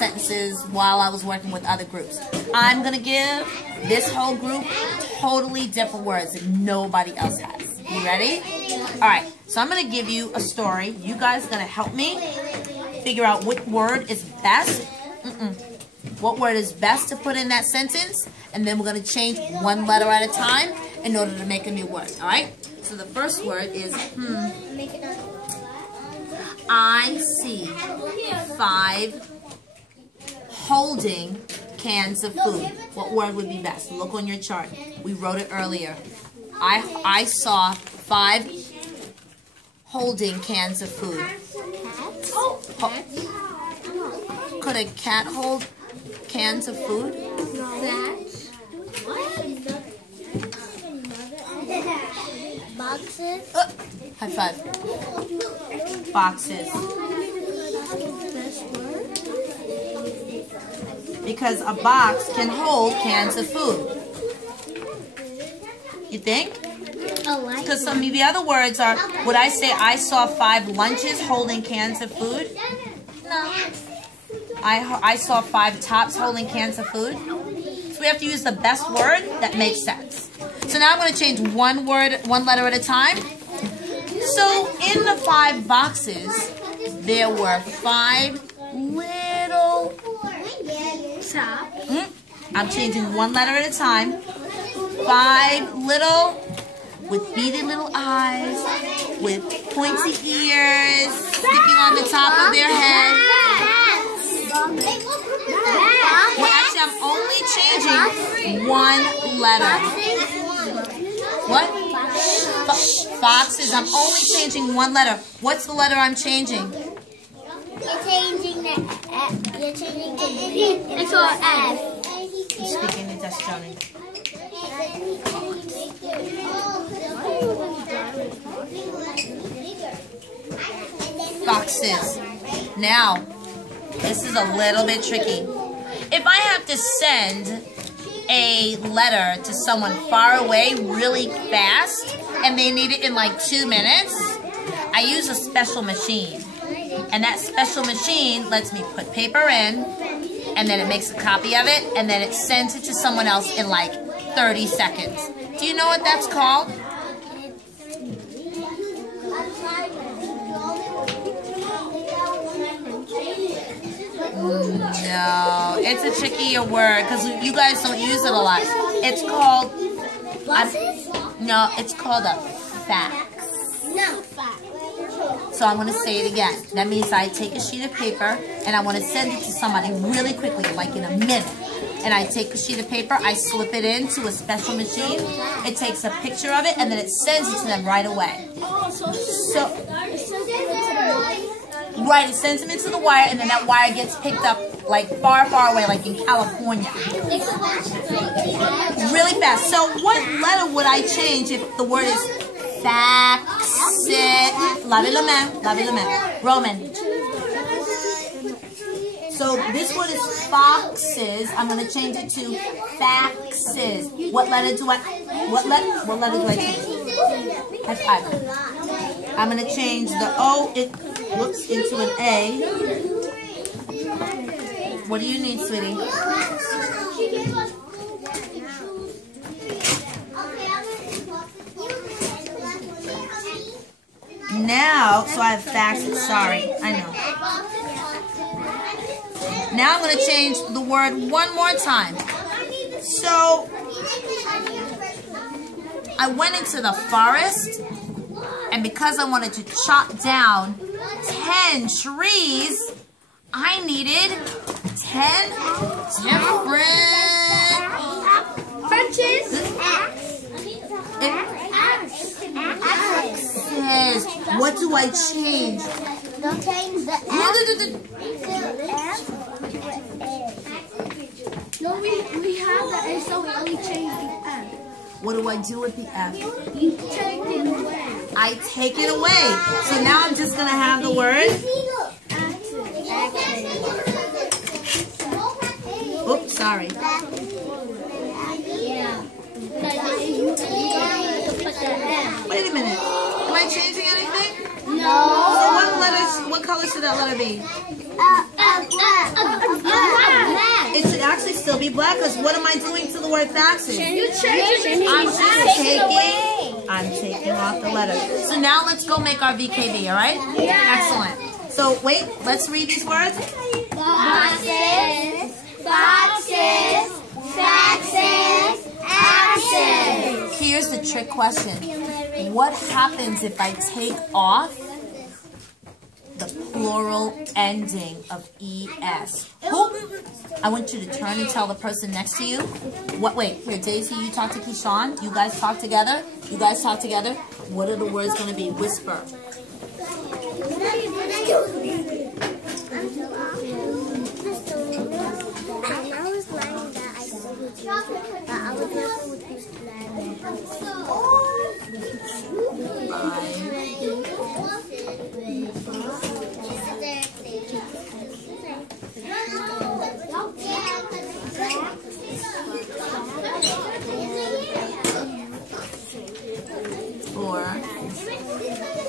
sentences while I was working with other groups. I'm going to give this whole group totally different words that nobody else has. You ready? Alright, so I'm going to give you a story. You guys are going to help me figure out what word is best. What word is best to put in that sentence. And then we're going to change one letter at a time in order to make a new word. Alright? So the first word is I see 5 holding cans of food. What word would be best? Look on your chart. We wrote it earlier. I saw 5 holding cans of food. Could a cat hold cans of food? Boxes. High five. Boxes. Because a box can hold cans of food. You think? Because some of the other words are, would I say I saw 5 lunches holding cans of food? No. I saw 5 tops holding cans of food. So we have to use the best word that makes sense. So now I'm going to change one letter at a time. So in the 5 boxes, there were 5 little Top. I'm changing one letter at a time. 5 little with beady little eyes, with pointy ears sticking on the top of their head. Well, actually, I'm only changing one letter. What? Foxes. I'm only changing one letter. What's the letter I'm changing? You're changing the F. You're changing the B. It's all F. You're speaking in Dutch, Johnny. Foxes. Now, this is a little bit tricky. If I have to send a letter to someone far away really fast and they need it in like 2 minutes, I use a special machine. And that special machine lets me put paper in, and then it makes a copy of it, and then it sends it to someone else in like 30 seconds. Do you know what that's called? No, it's a trickier word because you guys don't use it a lot. It's called, no, it's called a fax. No, fax. So I'm going to say it again. That means I take a sheet of paper and I want to send it to somebody really quickly, like in a minute. And I take a sheet of paper, I slip it into a special machine. It takes a picture of it and then it sends it to them right away. Right, it sends them into the wire, and then that wire gets picked up like far, far away, like in California. Really fast. So what letter would I change if the word is fax? Lavez la main, Roman. So this word is foxes. I'm going to change it to faxes. What letter do I change? High five. I'm going to change the O into an A. What do you need, sweetie? Now, so I have faxes. Sorry, I know. Now I'm going to change the word one more time. So, I went into the forest, and because I wanted to chop down 10 trees, I needed 10 different axes. What do I change? Don't change the F. No, we have the A, so we only change the F. What do I do with the F? You take it away. I take it away. So now I'm just going to have the word. Oops, sorry. Wait a minute. Am I changing anything? No. So what color should that letter be? be black because what am I doing to the word faxes? I'm taking off the letter. So now let's go make our VKB, all right? Yeah. Excellent. So wait, let's read these words. Boxes, boxes, faxes, axes. Here's the trick question. What happens if I take off the plural ending of ES? Who? I want you to turn and tell the person next to you. What? Wait, here, Daisy, you talk to Keyshawn. You guys talk together. You guys talk together. What are the words going to be? Whisper. Four,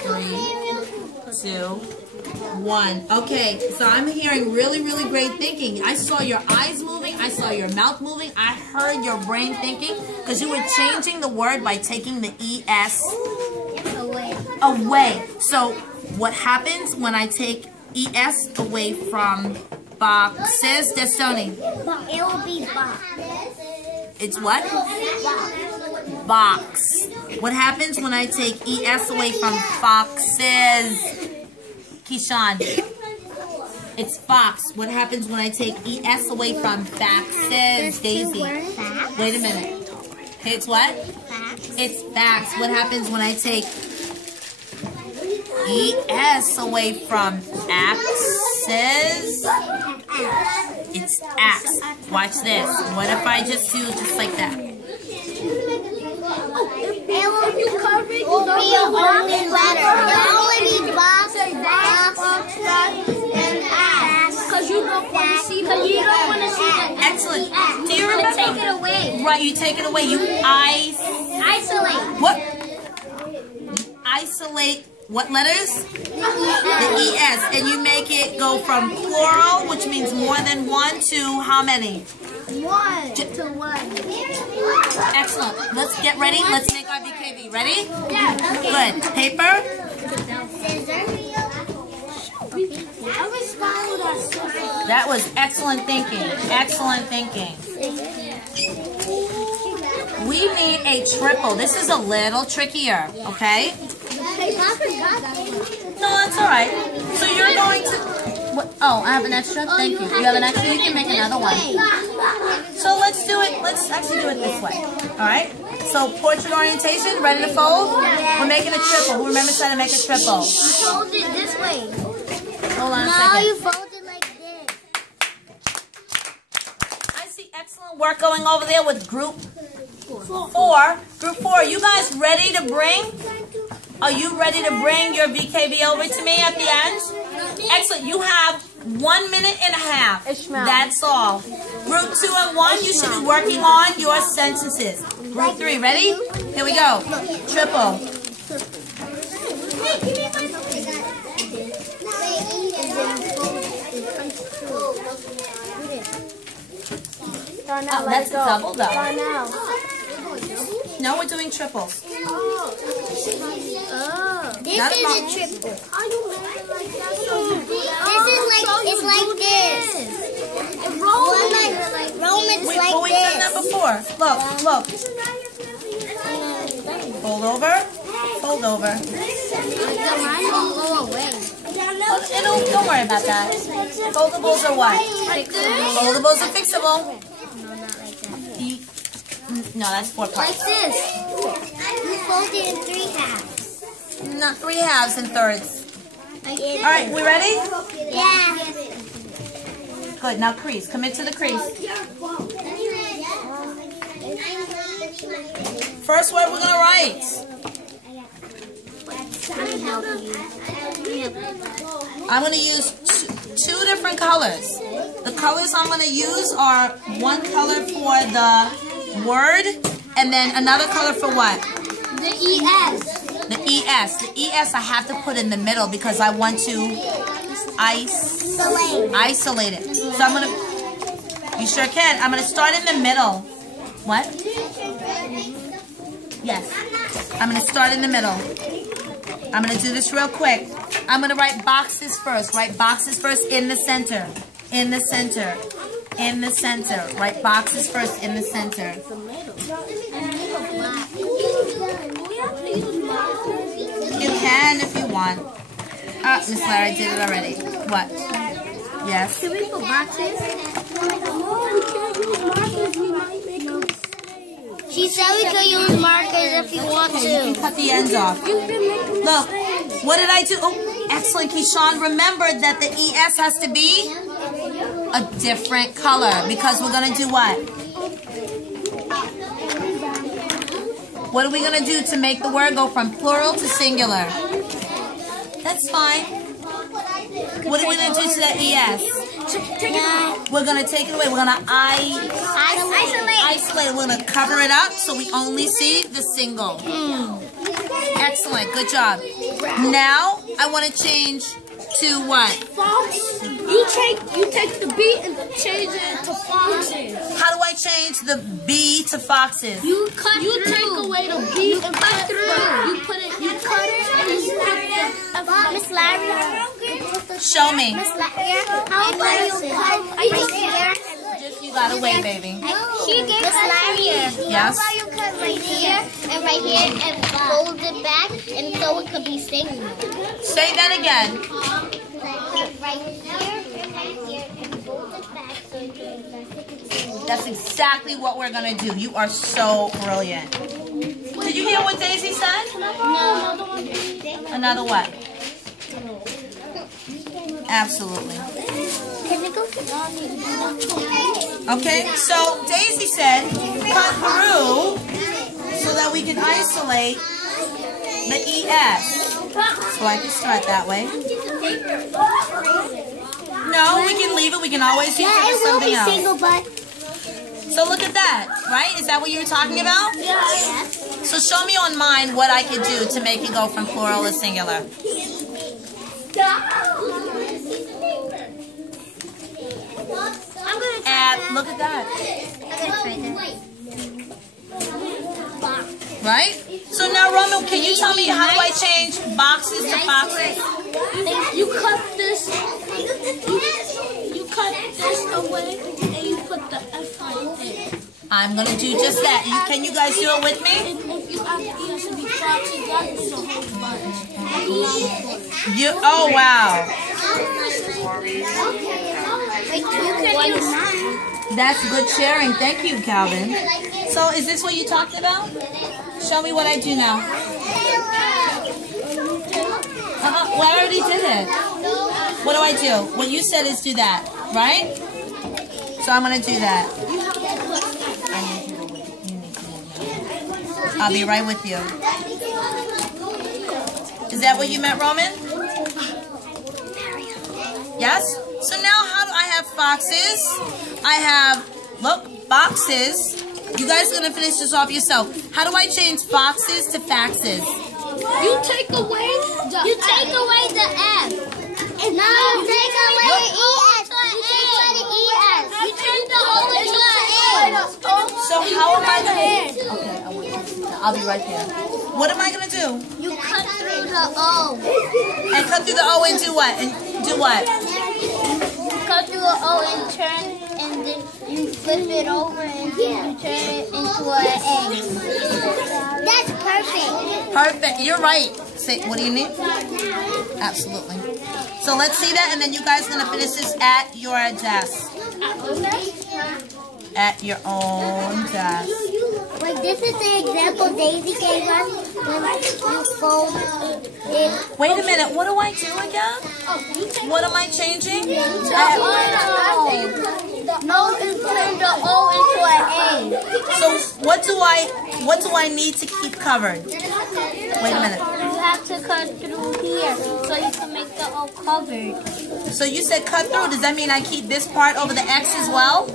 three, two, one. Okay, so I'm hearing really, really great thinking. I saw your eyes moving. I saw your mouth moving. I heard your brain thinking because you were changing the word by taking the ES away. So what happens when I take ES away from boxes? Destoni. It will be box. It's what? Box. What happens when I take ES away from foxes? Keyshawn. It's fox. What happens when I take ES away from faxes? Daisy. Wait a minute. Okay, it's what? Fax. It's fax. What happens when I take ES away from axes? It's ax. Watch this. What if I just do just like that? It will be only letter. It will only be box, and ass. Because you don't want to see the Excellent. Do you remember? Take it away. Right, you take it away. You Isolate. What? Isolate what letters? The ES. And you make it go from plural, which means more than one, to how many? One to one. Excellent. Let's get ready. Let's make our VKB. Ready? Yeah. Okay. Good. Paper. That was excellent thinking. Excellent thinking. We need a triple. This is a little trickier, okay? No, that's all right. So you're going to... What? Oh, I have an extra? Thank you. You have an extra? You can make another one. So let's do it. Let's actually do it this way. All right? So portrait orientation, ready to fold? We're making a triple. Who remembers how to make a triple? You fold it this way. Hold on a No, second. you fold it like this. I see excellent work going over there with group 4. Group 4, you guys ready to bring? Are you ready to bring your VKB over to me at the end? Excellent. You have 1 minute and a half. Ishmael. That's all. Group 2 and 1, you should be working on your sentences. Group 3, ready? Here we go. Triple. Oh, that's a double though. No, we're doing triples. This is a triple. This is like, it's like this. Romans like We've done that before. Look. Fold over. Fold over. Mine won't go away. Don't worry about that. Foldables are what? Foldables are fixable. No, that's 4 parts. Like this. You fold it in 3 halves. No, 3 halves and thirds. All right, we ready? Yeah. Good. Now crease. Commit to the crease. First word we're gonna write. I'm gonna use two different colors. The colors I'm gonna use are one color for the word and then another color for what? The ES. The ES. The ES I have to put in the middle because I want to isolate it. So I'm gonna You sure can. I'm going to start in the middle. What? Yes. I'm going to start in the middle. I'm going to do this real quick. I'm going to write boxes first. Write boxes first in the center. In the center. In the center. Write boxes first in the center. You can if you want. Miss Larry did it already. What? Yes. Can we put boxes? She said we could use markers if you want to. You can cut the ends off. Look, what did I do? Oh, excellent, Keyshawn. Remember that the ES has to be a different color because we're going to do what? What are we going to do to make the word go from plural to singular? That's fine. What are we going to do to that ES? We're going to take it away. We're going to isolate it. We're going to cover it up so we only see the single. Excellent. Good job. Now, I want to change to what? Fox. You take the B and change it to foxes. How do I change the B to foxes? You take away the B and cut through. You cut it and you put the Miss Larry. Show me. Miss Larry, how about you cut right here? Just you gotta wait, baby. She gave Miss Larry. Yes. How about you cut right here and fold it back and so it could be single. Say that again. Right here and fold it back so it can be. That's exactly what we're gonna do. You are so brilliant. Did you hear what Daisy said? No. Another what? Absolutely. Can we go? Okay, so Daisy said cut through so that we can isolate the ES. So I can start that way. No, we can leave it. We can always use it for something else. Single, but so look at that, right? Is that what you were talking about? yeah. So show me on mine what I could do to make it go from plural to singular. Look at that. Right? So now, Roman, can you tell me how do I change boxes to foxes? You cut this. You cut this away, and you put the F on it. I'm gonna do just that. Can you guys do it with me? If you add ES to be foxes, that is a whole bunch. Oh wow. That's good sharing. Thank you, Calvin. So is this what you talked about? Show me what I do now. Well, I already did it. What do I do? What you said is do that, right? So I'm going to do that. I'll be right with you. Is that what you meant, Roman? Yes? So now how do I have foxes? I have, look, boxes. You guys are going to finish this off yourself. How do I change foxes to faxes? You take away the F. No, take away the ES. You take away the ES. You turn the O into an A. So how am I going to... Okay, I'll be right there. What am I going to do? You cut through the O. And cut through the O and do what? And do what? Cut through the O and turn, and then you flip it over and then you turn it into an A. That's perfect. Perfect. You're right. Say, what do you need? Absolutely. So let's see that, and then you guys are going to finish this at your desk. At your own desk. Wait, this is the example Daisy gave us when you fold it. Wait a minute. What do I do again? What am I changing? No, you turn the O into an A. So what do I need to keep covered? Wait a minute. You have to cut through here so you can make the O covered. So you said cut through. Does that mean I keep this part over the X as well?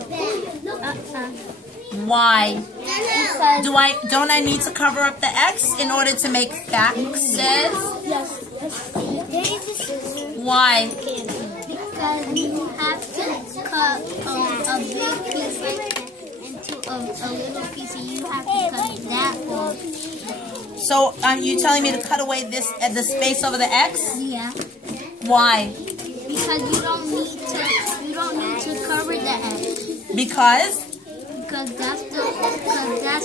Why? Don't I need to cover up the X in order to make faxes? Yes. Why? Because you have to cut a big piece into a little piece, and you have to cut that off. So you telling me to cut away this at the space over the X? Yeah. Why? Because you don't need to cover the X. Because? Because that's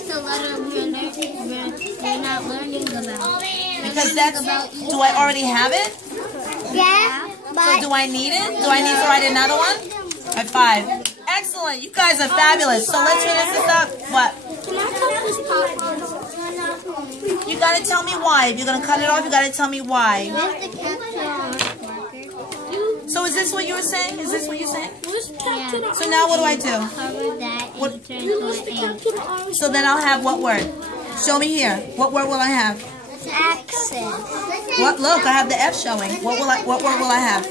the letter we're not learning about. Because that's, do I already have it? Yeah. So do I need it? Do I need to write another one? At 5. Excellent. You guys are fabulous. So let's finish this up. What? Can I cut this part? You gotta tell me why. If you're gonna cut it off, you gotta tell me why. So is this what you were saying? Is this what you're saying? Yeah. So now what do I do? Cover that and turn to an A. So then I'll have what word? Show me here. What word will I have? Access. What? Look, I have the F showing. What word will I have?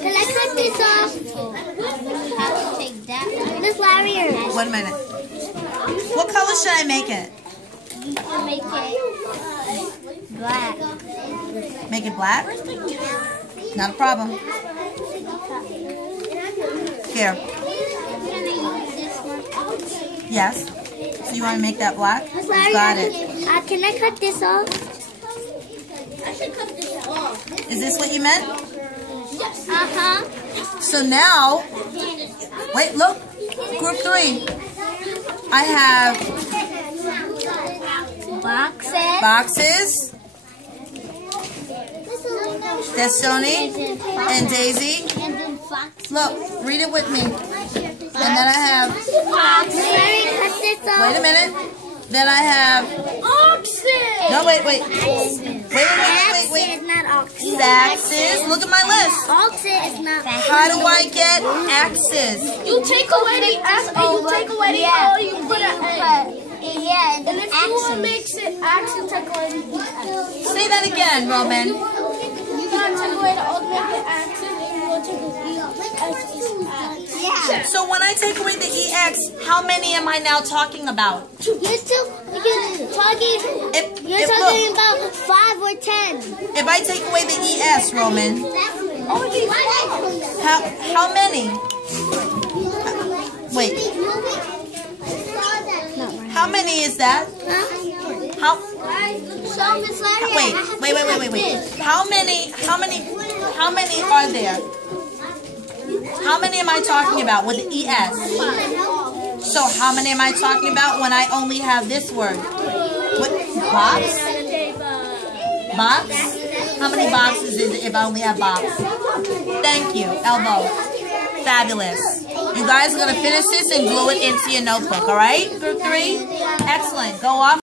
Can I cut this off? You have to take that. Miss Larry. 1 minute. What color should I make it? You can make it black. Make it black? Not a problem. Here. Yes. So you want to make that black? Got it. Can I cut this off? I should cut this off. Is this what you meant? Yes. Uh-huh. So now, wait, look. Group 3. I have boxes. Destiny and Daisy. Look, read it with me. And then I have. Wait a minute. Then I have. No, wait. Wait. It's not oxen. Axes. Look at my list. Oxen is not. How do I get axes? You take away the S and you take away the O, you put an A. Yeah, And if you want to mix it, accent, take away the E. Say that again, Roman. You gotta take away the O to make it accent, and you want to take the E, X is accent. Yeah. So when I take away the EX, how many am I now talking about? You're talking about 5 or 10. If I take away the ES, Roman, how many? Wait, how many is that? How? Wait. How many are there? How many am I talking about with the ES? So how many am I talking about when I only have this word? What, box? Box? How many boxes is it if I only have box? Thank you, Elbow. Fabulous. You guys are going to finish this and glue it into your notebook, all right? Group 3? Excellent. Go off.